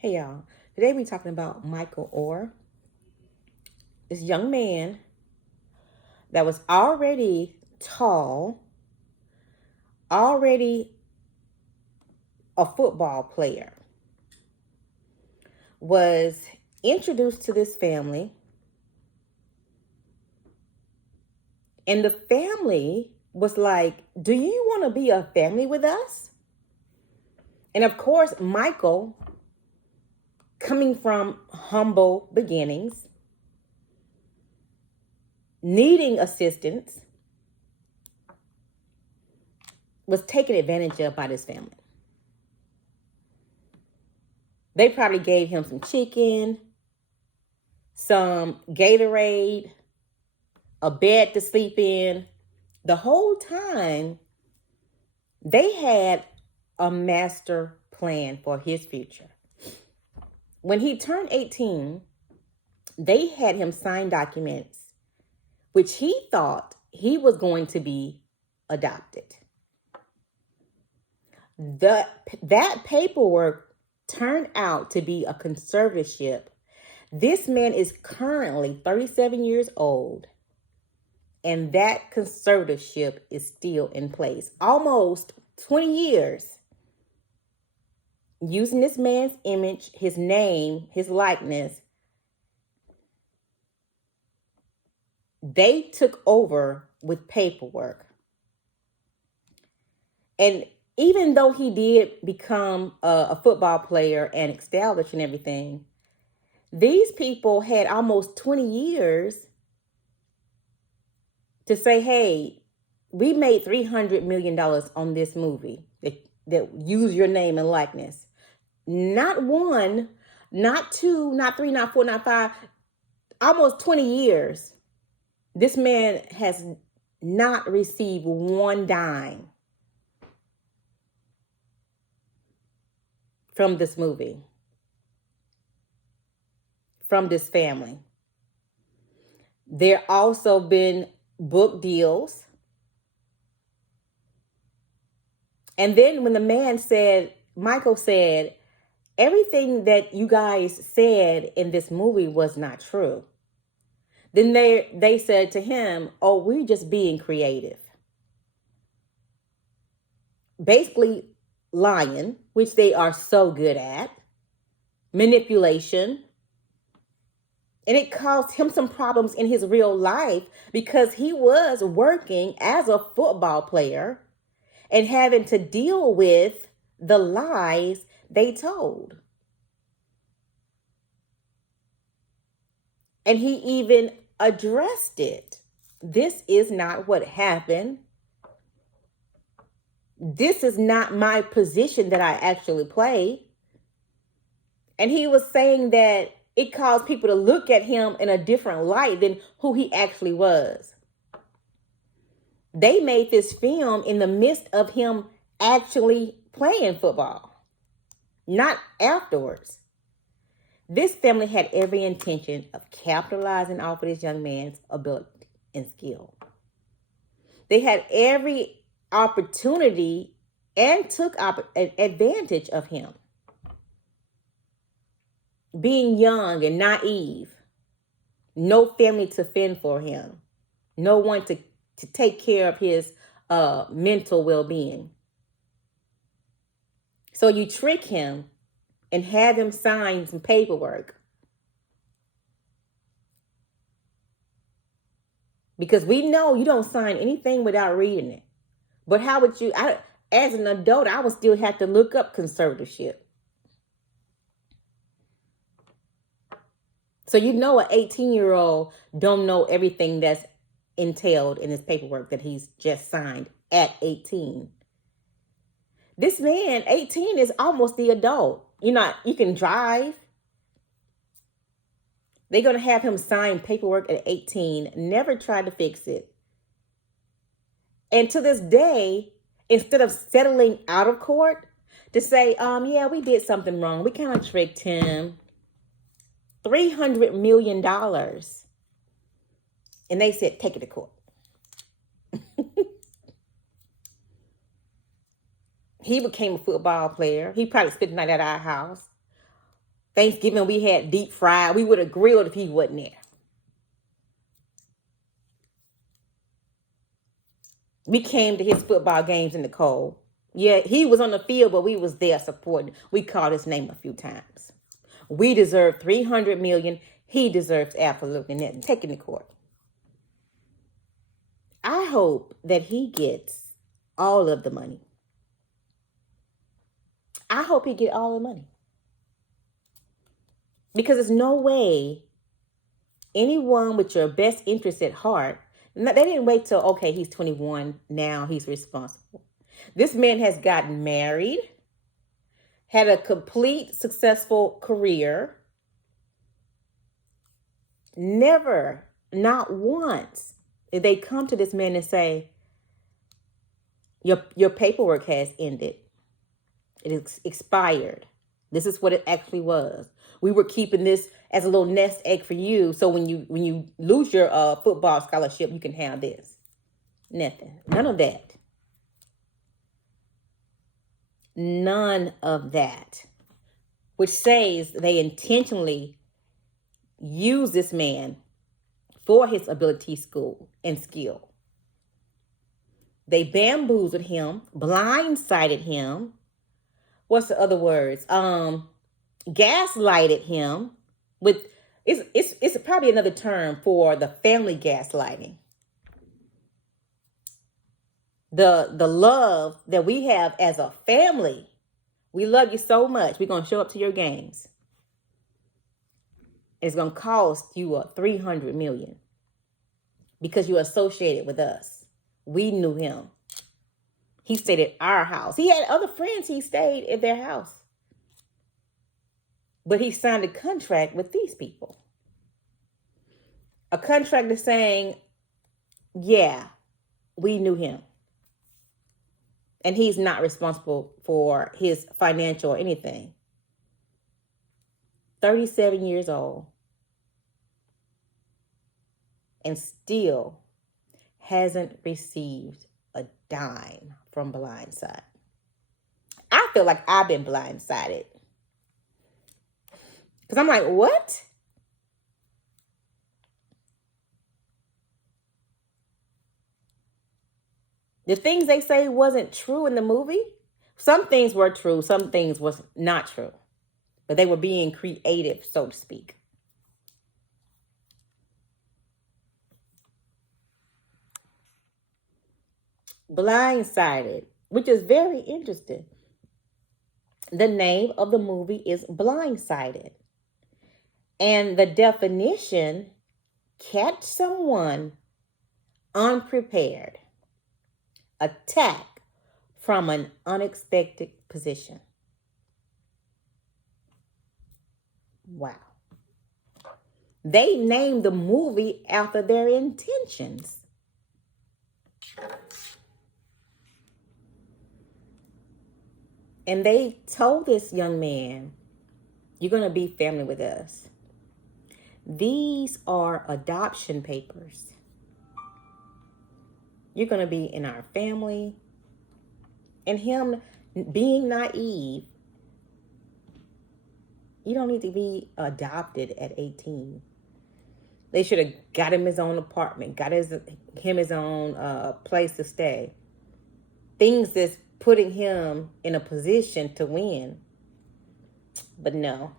Hey y'all, today we're talking about Michael Oher, this young man that was already tall, already a football player, was introduced to this family, and the family was like, "Do you want to be a family with us?" And of course, Michael, coming from humble beginnings, needing assistance, was taken advantage of by this family. They probably gave him some chicken, some Gatorade, a bed to sleep in. The whole time, they had a master plan for his future. When he turned 18, they had him sign documents, which he thought he was going to be adopted. That paperwork turned out to be a conservatorship. This man is currently 37 years old, and that conservatorship is still in place. Almost 20 years using this man's image, his name, his likeness. They took over with paperwork. And even though he did become a football player and established and everything, these people had almost 20 years to say, hey, we made $300 million on this movie that use your name and likeness. Not one, not two, not three, not four, not five, almost 20 years. This man has not received one dime from this movie, from this family. There also been book deals. And then when the man said, Michael said, everything that you guys said in this movie was not true. Then they said to him, oh, we're just being creative. Basically lying, which they are so good at, manipulation. And it caused him some problems in his real life because he was working as a football player and having to deal with the lies they told. And he even addressed it. This is not what happened. This is not my position that I actually play. And he was saying that it caused people to look at him in a different light than who he actually was. They made this film in the midst of him actually playing football, not afterwards. This family had every intention of capitalizing off of this young man's ability and skill. They had every opportunity and took advantage of him. Being young and naive, no family to fend for him, no one to take care of his mental well-being. So you trick him and have him sign some paperwork. Because we know you don't sign anything without reading it. But how would you, as an adult, I would still have to look up conservatorship. So you know an 18-year-old don't know everything that's entailed in this paperwork that he's just signed at 18. This man, 18, is almost the adult. You can drive. They're going to have him sign paperwork at 18, never try to fix it. And to this day, instead of settling out of court to say, yeah, we did something wrong, we kind of tricked him, $300 million. And they said, take it to court. He became a football player. He probably spent the night at our house. Thanksgiving we had deep fried. We would have grilled if he wasn't there. We came to his football games in the cold. Yeah, he was on the field, but we was there supporting. We called his name a few times. We deserve $300 million. He deserves absolutely nothing. Take him to court. I hope that he gets all of the money. I hope he get all the money. Because there's no way anyone with your best interest at heart, they didn't wait till, okay, he's 21, now he's responsible. This man has gotten married, had a complete successful career, never, not once, did they come to this man and say, your paperwork has ended. It is expired. This is what it actually was. We were keeping this as a little nest egg for you, so when you lose your football scholarship, you can have this. Nothing. None of that. None of that. Which says they intentionally use this man for his ability, school, and skill. They bamboozled him, blindsided him. What's the other words? Gaslighted him with it's probably another term for the family gaslighting. The love that we have as a family. We love you so much. We're gonna show up to your games. It's gonna cost you $300 million because you're associated with us. We knew him. He stayed at our house. He had other friends. He stayed at their house. But he signed a contract with these people. A contract that's saying, yeah, we knew him. And he's not responsible for his financial or anything. 37 years old. And still hasn't received a dime from Blindside. I feel like I've been blindsided. Because I'm like, what? The things they say wasn't true in the movie. Some things were true. Some things was not true. But they were being creative, so to speak. Blindsided, which is very interesting. The name of the movie is Blindsided. And the definition, catch someone unprepared. Attack from an unexpected position. Wow. They named the movie after their intentions. And they told this young man, you're going to be family with us. These are adoption papers. You're going to be in our family. And him being naive, you don't need to be adopted at 18. They should have got him his own apartment, got him his own place to stay. Things that's putting him in a position to win. But no.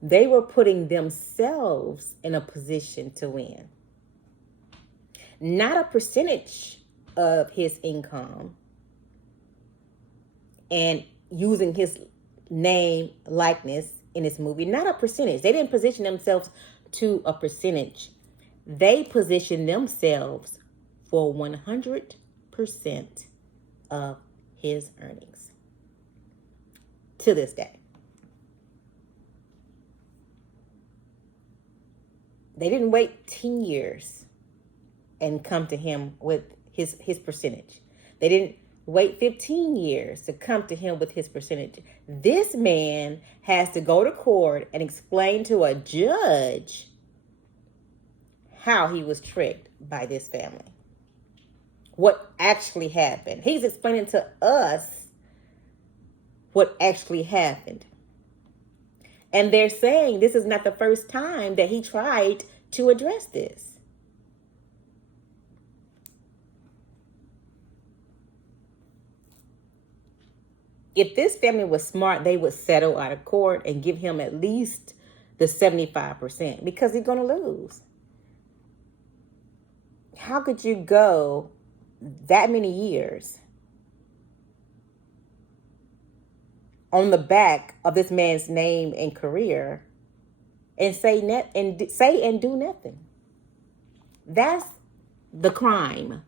They were putting themselves in a position to win. Not a percentage of his income. And using his name, likeness in this movie. Not a percentage. They didn't position themselves to a percentage. They positioned themselves for 100% of his earnings. To this day. They didn't wait 10 years and come to him with his percentage. They didn't wait 15 years to come to him with his percentage. This man has to go to court and explain to a judge how he was tricked by this family. What actually happened. He's explaining to us what actually happened. And they're saying this is not the first time that he tried to address this. If this family was smart, they would settle out of court and give him at least the 75% because he's going to lose. How could you go that many years on the back of this man's name and career and say and do nothing? That's the crime.